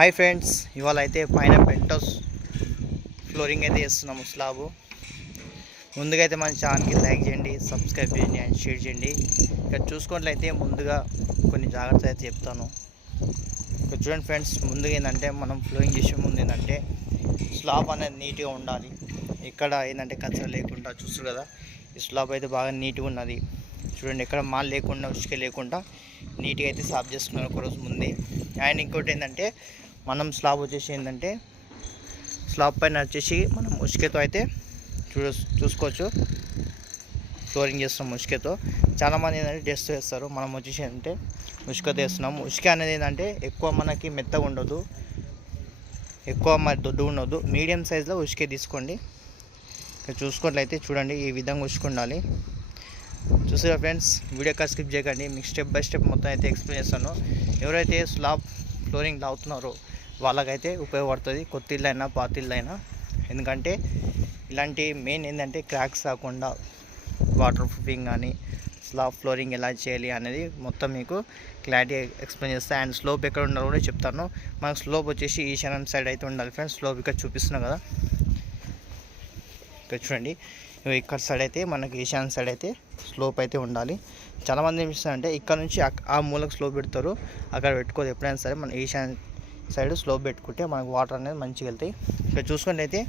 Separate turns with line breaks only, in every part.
Hi friends ఇవాళ అయితే పైన పెంటోస్ ఫ్లోరింగ్ అయితే చేస్తున్నాము స్లాబ్ ముందుగా అయితే మన ఛానల్కి లైక్ చేయండి సబ్స్క్రైబ్ చేయండి అండ్ షేర్ చేయండి. ఇక్కడ చూసుకున్నట్లయితే ముందుగా కొన్ని జాగ్రత్తలు అయితే చెప్తాను. ఇక్కడ చూడండి ఫ్రెండ్స్ ముందుగా ఏంటంటే మనం ఫ్లోరింగ్ చేసే ముందు ఏంటంటే స్లాబ్ అనేది నీట్గా ఉండాలి. ఇక్కడ ఏంటంటే కచ్చర లేకుండా చూస్తారు కదా ఈ స్లాబ్ అయితే బాగా నీట్గా ఉన్నది. చూడండి ఎక్కడ మాల్ లేకుండా ఉచిక లేకుండా నీట్గా అయితే సాఫ్ చేసుకున్నాను ఒకరోజు ముందే. అండ్ ఇంకోటి ఏంటంటే మనం స్లాబ్ వచ్చేసి ఏంటంటే స్లాబ్ పైన వచ్చేసి మనం ఉసుకతో అయితే చూ చూసుకోవచ్చు. ఫ్లోరింగ్ చేస్తాం ఉసుకతో. చాలామంది ఏంటంటే డస్ట్ వేస్తారు మనం వచ్చేసి ఏంటంటే ఉసుకతో వేస్తున్నాం ఉసుక అనేది ఏంటంటే ఎక్కువ మనకి మెత్తగా ఉండదు. ఎక్కువ మరి దొడ్డు ఉండదు. మీడియం సైజులో ఉసుకే తీసుకోండి. ఇక్కడ చూసుకున్నట్లయితే చూడండి ఈ విధంగా ఉసుకు ఉండాలి చూసారా ఫ్రెండ్స్ వీడియో కాల్ స్కిప్ చేయకండి. మీకు స్టెప్ బై స్టెప్ మొత్తం అయితే ఎక్స్ప్లెయిన్ చేస్తాను. ఎవరైతే స్లాబ్ ఫ్లోరింగ్ లాగుతున్నారో. వాళ్ళకైతే ఉపయోగపడుతుంది. కొత్త ఇల్లు అయినా పాత ఇల్లు అయినా ఎందుకంటే ఇలాంటి మెయిన్ ఏంటంటే క్రాక్స్ రాకుండా వాటర్ ప్రూఫింగ్ కానీ స్లాబ్ ఫ్లోరింగ్ ఎలా చేయాలి అనేది మొత్తం మీకు క్లారిటీ ఎక్స్ప్లెయిన్ చేస్తాను అండ్ స్లోప్ ఎక్కడ ఉండాలో కూడా చెప్తాను. మనకు స్లోప్ వచ్చేసి ఈశాన్యం సైడ్ అయితే ఉండాలి ఫ్రెండ్స్. స్లోప్ ఇక్కడ చూపిస్తున్నాం కదా. ఇక్కడ చూడండి. ఇక్కడ సైడ్ అయితే మనకి ఈశాన్ సైడ్ అయితే స్లోప్ అయితే ఉండాలి. చాలామంది ఏం చేస్తారంటే ఇక్కడ నుంచి ఆ మూలకు స్లోప్ పెడతారు. అక్కడ పెట్టుకోదు. ఎప్పుడైనా సరే మన ఈశాన్ సైడ్ స్లోప్ పెట్టుకుంటే మనకు వాటర్ అనేది మంచిగా వెళ్తాయి. ఇక్కడ చూసుకుంటే అయితే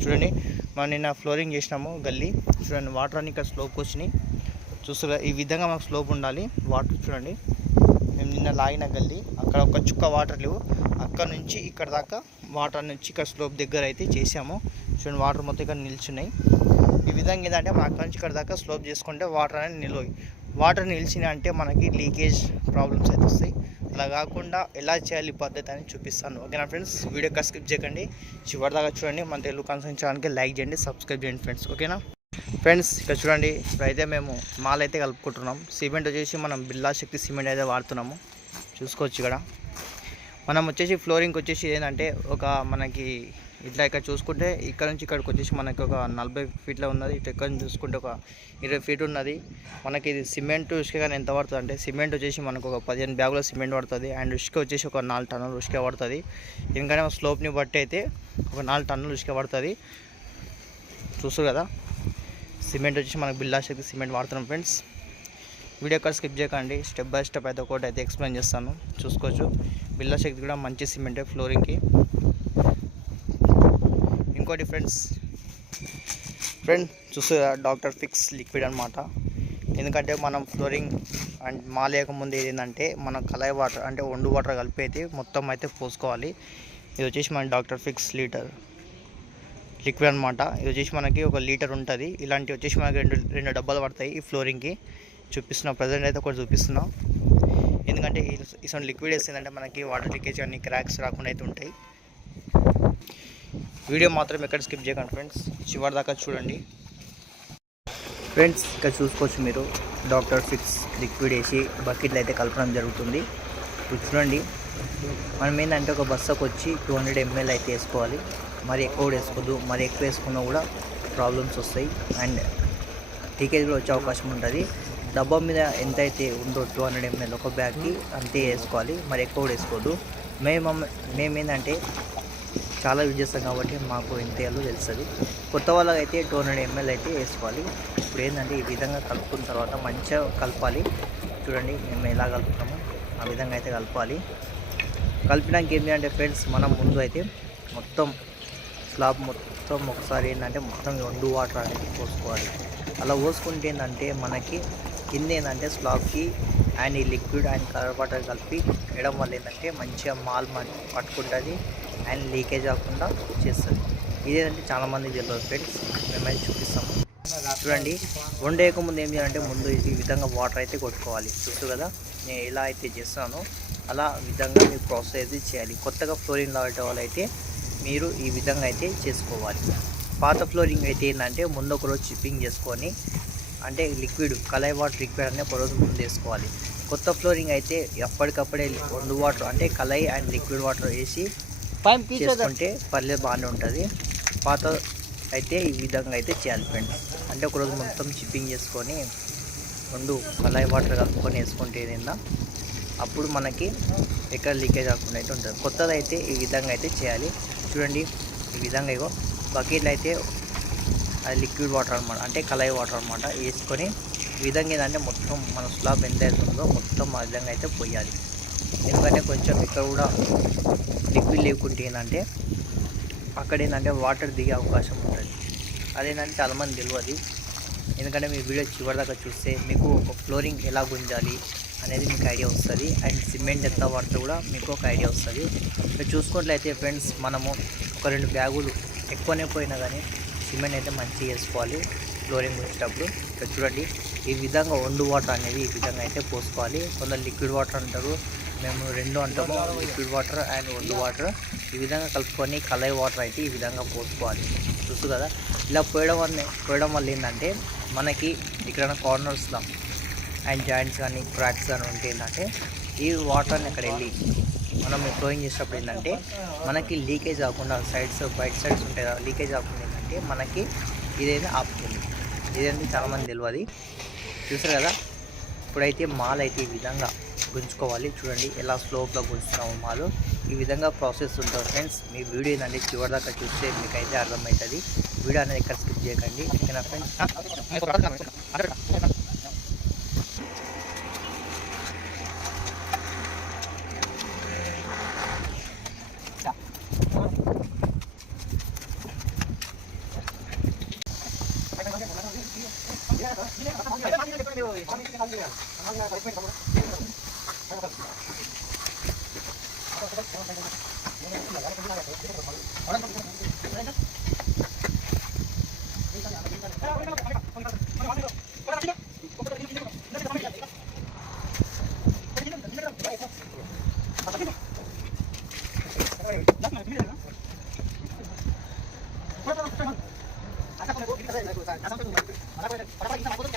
చూడండి మనం నిన్న ఫ్లోరింగ్ చేసినాము గల్లీ. చూడండి వాటర్ అన్ని ఇక్కడ స్లోప్ వచ్చినాయి. చూస్తున్నారు ఈ విధంగా మనకు స్లోప్ ఉండాలి. వాటర్ చూడండి. మేము నిన్న లాగిన గల్లీ అక్కడ ఒక చుక్క వాటర్ లేవు. అక్కడ నుంచి ఇక్కడ దాకా వాటర్ నుంచి ఇక్కడ స్లోప్ దగ్గర అయితే చేసాము. చూడండి వాటర్ మొత్తం ఇక్కడ నిల్చున్నాయి. ఈ విధంగా ఏంటంటే మన అక్కడ నుంచి ఇక్కడ దాకా స్లోప్ చేసుకుంటే వాటర్ అనేది నిలవ. వాటర్ నిలిచినాయి అంటే మనకి లీకేజ్ ప్రాబ్లమ్స్ అయితే వస్తాయి. అలా కాకుండా ఎలా చేయాలి ఈ పద్ధతి అని చూపిస్తాను. ఓకేనా ఫ్రెండ్స్? వీడియో కా స్కిప్ చేయకండి. చివరి దాకా చూడండి. మన తెలుగు కన్సర్న్ ఛానల్కి లైక్ చేయండి సబ్స్క్రైబ్ చేయండి ఫ్రెండ్స్. ఓకేనా? ఫ్రెండ్స్ ఇక్కడ చూడండి. ఇప్పుడైతే మేము మాల్ అయితే కలుపుకుంటున్నాం. సిమెంట్ వచ్చేసి మనం బిర్లా శక్తి సిమెంట్ అయితే వాడుతున్నాము. చూసుకోవచ్చు ఇక్కడ. మనం వచ్చేసి ఫ్లోరింగ్కి వచ్చేసి ఏంటంటే ఒక మనకి ఇట్లా ఇక్కడ చూసుకుంటే ఇక్కడ నుంచి ఇక్కడికి వచ్చేసి మనకి ఒక నలభై ఫీట్లో ఉన్నది. ఇటు ఇక్కడ నుంచి చూసుకుంటే ఒక ఇరవై ఫీట్ ఉన్నది. మనకి ఇది సిమెంట్ ఇసుక కానీ ఎంత పడుతుంది అంటే సిమెంట్ వచ్చేసి మనకు ఒక పదిహేను బ్యాగుల సిమెంట్ పడుతుంది. అండ్ ఇసుక వచ్చేసి ఒక నాలుగు టన్నులు ఉసుక పడుతుంది. ఎందుకంటే స్లోప్ని బట్టి అయితే ఒక నాలుగు టన్నులు ఇసుక పడుతుంది. చూస్తారు కదా? సిమెంట్ వచ్చేసి మనకు బిల్లా శక్తి సిమెంట్ వాడుతున్నాం ఫ్రెండ్స్. వీడియో కాల్ స్కిప్ చేయకండి. స్టెప్ బై స్టెప్ అయితే ఒకటి అయితే ఎక్స్ప్లెయిన్ చేస్తాను. చూసుకోవచ్చు. బిల్లా శక్తి కూడా మంచి సిమెంటే ఫ్లోరింగ్కి. ఇంకోటి ఫ్రెండ్స్. ఫ్రెండ్ చూసారా డాక్టర్ ఫిక్స్ లిక్విడ్ అనమాట ఎందుకంటే మనం ఫ్లోరింగ్ అండ్ మాలేయకముందు ఏంటంటే మనం కలాయి వాటర్ అంటే వండు వాటర్ కలిపి అయితే మొత్తం అయితే పోసుకోవాలి. ఇది వచ్చేసి మన డాక్టర్ ఫిక్స్ లీటర్. లిక్విడ్ అనమాట ఇది వచ్చేసి మనకి ఒక లీటర్ ఉంటుంది. ఇలాంటివి వచ్చేసి మనకి రెండు రెండు డబ్బాలు పడతాయి ఈ ఫ్లోరింగ్కి చూపిస్తున్నా ప్రజెంట్ అయితే ఒకటి చూపిస్తున్నా. ఎందుకంటే ఈ- ఇటువంటి లిక్విడ్ వేసిందంటే మనకి వాటర్ లీకేజ్ అన్ని క్రాక్స్ రాకుండా అయితే ఉంటాయి. వీడియో మాత్రం ఎక్కడ స్కిప్ చేయకండి ఫ్రెండ్స్. చివరి దాకా చూడండి. ఫ్రెండ్స్ ఇక్కడ చూసుకోవచ్చు మీరు. డాక్టర్ ఫిక్స్ లిక్విడ్ వేసి బకెట్లు అయితే కలపడం జరుగుతుంది. ఇప్పుడు చూడండి. మనం ఏంటంటే ఒక బస్సుకు వచ్చి టూ హండ్రెడ్ ఎంఎల్ అయితే వేసుకోవాలి. మరి ఎక్కువ కూడా వేసుకోవద్దు మరి ఎక్కువ వేసుకున్నా కూడా ప్రాబ్లమ్స్ వస్తాయి. అండ్ లీకేజ్ కూడా వచ్చే అవకాశం ఉంటుంది. డబ్బా మీద ఎంత అయితే ఉందో టూ హండ్రెడ్ ఎంఎల్ ఒక బ్యాగ్కి అంతే వేసుకోవాలి మరి ఎక్కువ కూడా వేసుకోవద్దు. మేము మేము ఏంటంటే చాలా యూజ్ చేస్తాం కాబట్టి మాకు ఎంత వేయాలో తెలుస్తుంది. కొత్త వాళ్ళకి అయితే టూ హండ్రెడ్ ఎంఎల్ అయితే వేసుకోవాలి. ఇప్పుడు ఏంటంటే ఈ విధంగా కలుపుకున్న తర్వాత మంచిగా కలపాలి. చూడండి మేము ఎలా కలుపుతామో ఆ విధంగా అయితే కలపాలి. కలిపినాక ఏంటి అంటే ఫ్రెండ్స్ మనం ముందు అయితే మొత్తం స్లాబ్ మొత్తం ఒకసారి ఏంటంటే మొత్తం రెండు వాటర్ అనేది పోసుకోవాలి. అలా పోసుకుంటే ఏంటంటే మనకి కింద ఏంటంటే స్లాబ్కి అండ్ ఈ లిక్విడ్ అండ్ కలర్ వాటర్ కలిపి వేయడం వల్ల ఏంటంటే మంచిగా మాల్ పట్టుకుంటుంది అండ్ లీకేజ్ కాకుండా చేస్తుంది ఇదేంటంటే చాలామంది తెలియదు ఫ్రెండ్స్. మేమైతే చూపిస్తాము. చూడండి. వండేయక ముందు ఏం చేయాలంటే ముందు ఈ విధంగా వాటర్ అయితే కొట్టుకోవాలి. చూస్తూ కదా? నేను ఎలా అయితే చేస్తున్నానో అలా విధంగా మీరు ప్రాసెస్ అయితే చేయాలి. కొత్తగా ఫ్లోరింగ్ లాగే అయితే మీరు ఈ విధంగా అయితే చేసుకోవాలి. పాత ఫ్లోరింగ్ అయితే ఏంటంటే ముందు ఒక రోజు చిప్పింగ్ చేసుకొని అంటే లిక్విడ్ కలై వాటర్ లిక్విడ్ అనేది ఒక రోజు ముందు వేసుకోవాలి. కొత్త ఫ్లోరింగ్ అయితే ఎప్పటికప్పుడే రెండు వాటర్ అంటే కలై అండ్ లిక్విడ్ వాటర్ వేసి చేసుకుంటే పర్లేదు బాగానే ఉంటుంది. పాత అయితే ఈ విధంగా అయితే చేయాలి ఫ్రెండ్స్. అంటే ఒకరోజు మొత్తం చిప్పింగ్ చేసుకొని రెండు కలాయి వాటర్ కలుపుకొని వేసుకుంటే ఏంటంటే అప్పుడు మనకి ఎక్కడ లీకేజ్ అవ్వకుండా అయితే ఉంటుంది. కొత్తది అయితే ఈ విధంగా అయితే చేయాలి. చూడండి. ఈ విధంగా ఇగో బకెట్లు అయితే అది లిక్విడ్ వాటర్ అనమాట అంటే కళాయి వాటర్ అనమాట వేసుకొని ఈ విధంగా ఏంటంటే మొత్తం మన స్లాబ్ ఎంత అవుతుందో మొత్తం ఆ విధంగా అయితే పోయాలి. ఎందుకంటే కొంచెం ఇక్కడ కూడా లిక్విడ్ లేకుంటే ఏంటంటే అక్కడ ఏంటంటే వాటర్ దిగే అవకాశం ఉంటుంది. అదేంటంటే చాలామంది తెలియదు ఎందుకంటే మీ వీడియో చివరి దాకా చూస్తే మీకు ఒక ఫ్లోరింగ్ ఎలా గుంజాలి అనేది మీకు ఐడియా వస్తుంది. అండ్ సిమెంట్ ఎంత పడితే కూడా మీకు ఒక ఐడియా వస్తుంది. మీరు చూసుకున్నట్లయితే ఫ్రెండ్స్ మనము ఒక రెండు బ్యాగులు ఎక్కువనే పోయినా కానీ సిమెంట్ అయితే మంచిగా వేసుకోవాలి. ఫ్లోరింగ్ వచ్చేటప్పుడు ఇక్కడ చూడండి ఈ విధంగా వండు వాటర్ అనేది ఈ విధంగా అయితే పోసుకోవాలి. కొందరు లిక్విడ్ వాటర్ అంటారు మేము రెండు అంటాము liquid water and one water. ఈ విధంగా కలుపుకొని కలయి వాటర్ అయితే ఈ విధంగా పోసుకోవాలి. చూసు కదా ఇలా పోయడం వల్ల పోయడం వల్ల ఏంటంటే మనకి ఇక్కడ కార్నర్స్లో అండ్ జాయింట్స్ కానీ క్రాక్స్ కానీ ఉంటే ఏంటంటే ఈ వాటర్ని అక్కడ వెళ్ళి మనం ఫ్లోయింగ్ చేసేటప్పుడు ఏంటంటే మనకి లీకేజ్ అవ్వకుండా సైడ్స్ బయట సైడ్స్ ఉంటాయి లీకేజ్ అవ్వకుండా ఏంటంటే మనకి ఇదైతే ఆపుతుంది. ఇదేంటి చాలామంది తెలియదు చూసారు కదా? ఇప్పుడైతే మాల్ అయితే ఈ విధంగా గుంజుకోవాలి. చూడండి ఎలా స్లోప్లో గుంజుతున్నాము మాలు. ఈ విధంగా ప్రాసెస్ ఉంటుంది ఫ్రెండ్స్ మీ వీడియో ఏంటంటే చివరి దాకా చూస్తే మీకు అయితే అర్థమవుతుంది. వీడియో అనేది ఎక్కడ స్కిప్ చేయకండి. ఓకేనా ఫ్రెండ్స్
Yeah, yeah, yeah. パパいった!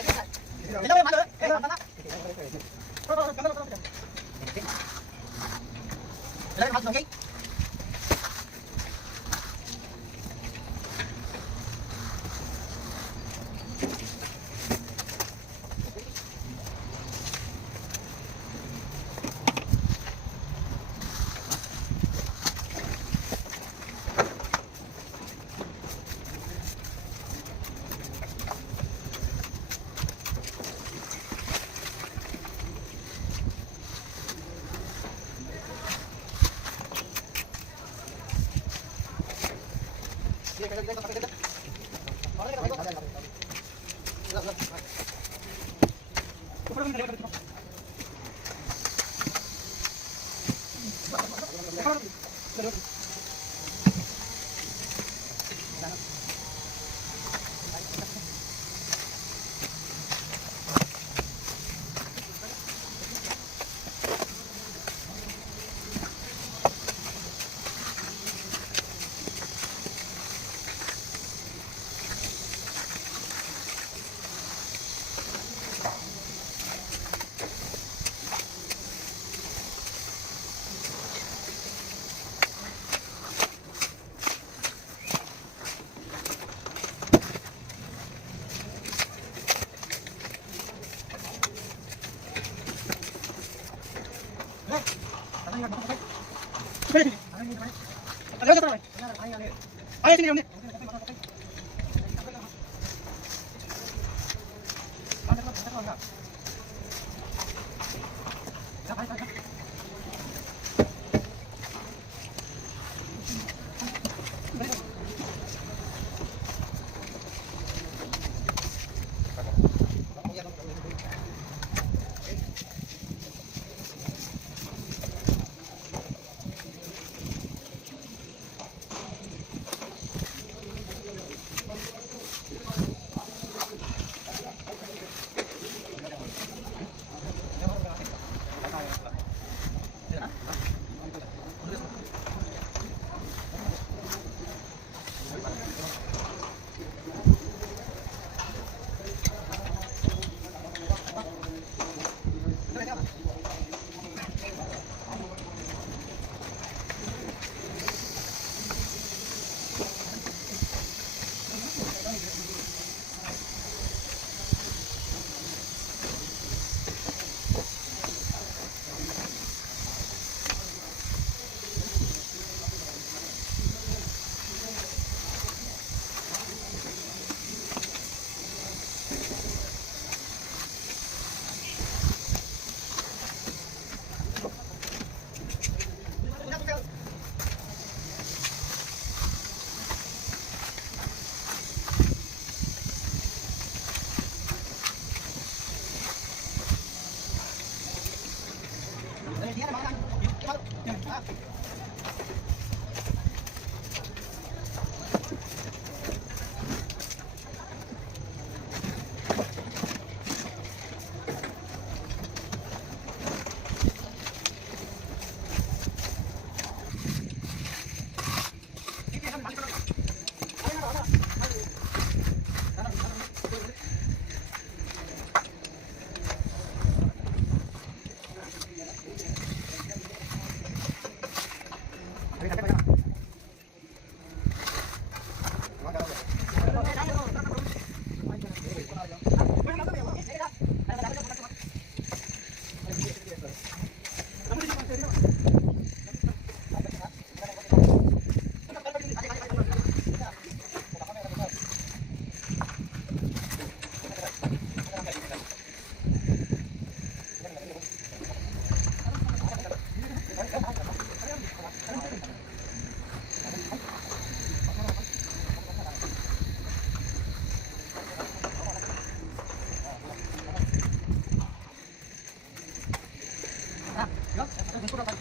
দুশো টাকা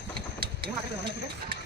এরকম আগে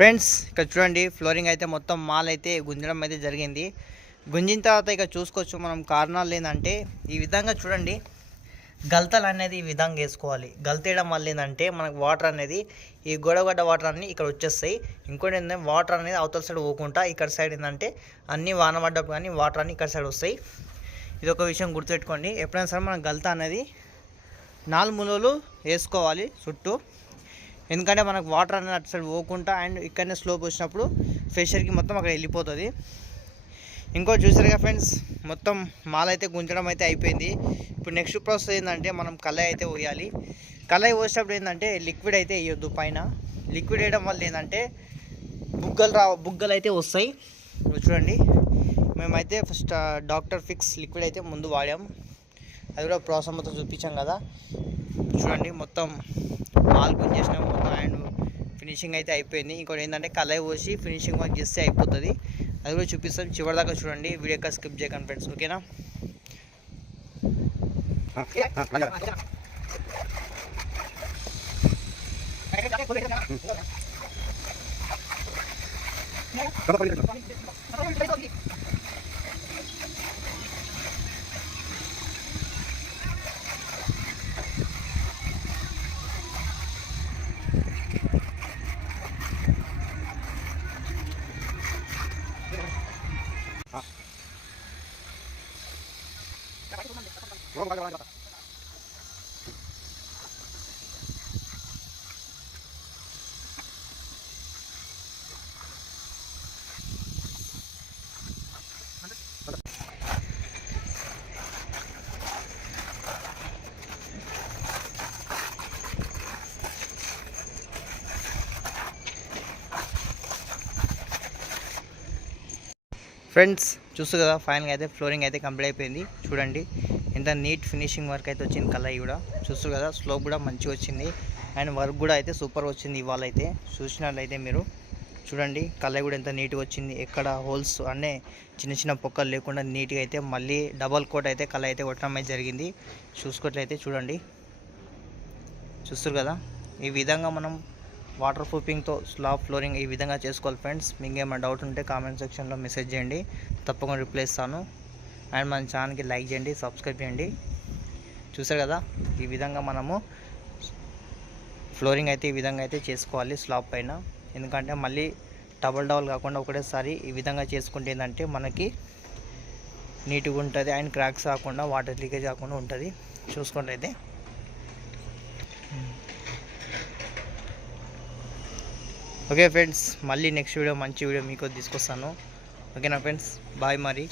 ఫ్రెండ్స్ ఇక్కడ చూడండి ఫ్లోరింగ్ అయితే మొత్తం మాల్ అయితే గుంజడం అయితే జరిగింది. గుంజిన తర్వాత ఇక చూసుకోవచ్చు మనం కారణాలు ఏంటంటే ఈ విధంగా చూడండి గల్తలు అనేది ఈ విధంగా వేసుకోవాలి. గల్తేయడం వల్ల ఏంటంటే మనకు వాటర్ అనేది ఈ గొడవగడ్డ వాటర్ అన్ని ఇక్కడ వచ్చేస్తాయి. ఇంకోటి ఏంటంటే వాటర్ అనేది అవతల సైడ్ పోకుండా ఇక్కడ సైడ్ ఏంటంటే అన్ని వాన పడ్డప్పుడు కానీ వాటర్ అన్ని ఇక్కడ సైడ్ వస్తాయి. ఇది ఒక విషయం గుర్తుపెట్టుకోండి. ఎప్పుడైనా సరే మనం గల్త అనేది నాలుగు మూలలు వేసుకోవాలి చుట్టూ. ఎందుకంటే మనకు వాటర్ అనేది అటు సైడ్ పోకుండా అండ్ ఇక్కడనే స్లోప్ వచ్చినప్పుడు ఫెషర్కి మొత్తం అక్కడ వెళ్ళిపోతుంది. ఇంకో చూసారుగా ఫ్రెండ్స్ మొత్తం మాల అయితే గుంజడం అయితే అయిపోయింది. ఇప్పుడు నెక్స్ట్ ప్రాసెస్ ఏంటంటే మనం కళాయి అయితే పోయాలి. కళాయి పోసేటప్పుడు ఏంటంటే లిక్విడ్ అయితే వేయొద్దు పైన. లిక్విడ్ వేయడం వల్ల ఏంటంటే బుగ్గలు రా బుగ్గలు అయితే వస్తాయి. చూడండి. మేమైతే ఫస్ట్ డాక్టర్ ఫిక్స్ లిక్విడ్ అయితే ముందు వాడాం. అది కూడా ప్రాసెస్ మొత్తం చూపించాం కదా చూడండి మొత్తం మాల్ చేసినాం మొత్తం అండ్ ఫినిషింగ్ అయితే అయిపోయింది ఇంకోటి ఏంటంటే కలయి పోసి ఫినిషింగ్ వర్క్ చేస్తే అయిపోతుంది అది కూడా చూపిస్తాం చివరి దాకా చూడండి వీడియో ఎక్కడ స్కిప్ చేయకండి ఫ్రెండ్స్ ఓకేనా ఓకే ఫ్రెండ్స్ చూస్తూ కదా ఫైనల్గా అయితే ఫ్లోరింగ్ అయితే కంప్లీట్ అయిపోయింది. చూడండి ఎంత నీట్ ఫినిషింగ్ వర్క్ అయితే వచ్చింది కలర్ కూడా. చూస్తూ కదా స్లోప్ కూడా మంచిగా వచ్చింది. అండ్ వర్క్ కూడా అయితే సూపర్ వచ్చింది ఇవాళ అయితే. చూసినట్లయితే మీరు చూడండి కలర్ కూడా ఎంత నీట్గా వచ్చింది. ఎక్కడ హోల్స్ అన్నీ చిన్న చిన్న పొక్కలు లేకుండా నీట్గా అయితే మళ్ళీ డబల్ కోట్ అయితే కలర్ అయితే కొట్టడం అయితే జరిగింది. చూసుకున్నట్లయితే చూడండి. చూస్తారు కదా ఈ విధంగా మనం వాటర్ ప్రూఫింగ్తో స్లాబ్ ఫ్లోరింగ్ ఈ విధంగా చేసుకోవాలి ఫ్రెండ్స్. మీకు ఏమైనా డౌట్ ఉంటే కామెంట్ సెక్షన్లో మెసేజ్ చేయండి. తప్పకుండా రిప్లై ఇస్తాను. అండ్ మన ఛానల్కి లైక్ చేయండి సబ్స్క్రైబ్ చేయండి. చూసారు కదా ఈ విధంగా మనము ఫ్లోరింగ్ అయితే ఈ విధంగా అయితే చేసుకోవాలి స్లాబ్ పైన. ఎందుకంటే మళ్ళీ డబల్ డబల్ కాకుండా ఒకటేసారి ఈ విధంగా చేసుకుంటే ఏంటంటే మనకి నీట్గా ఉంటుంది అండ్ క్రాక్స్ కాకుండా వాటర్ లీకేజ్ కాకుండా ఉంటుంది. చూసుకోండి అయితే. ఓకే ఫ్రెండ్స్ మళ్ళీ నెక్స్ట్ వీడియో మంచి వీడియో మీకు తీసుకొస్తాను. ఓకేనా ఫ్రెండ్స్ బాయ్ మరి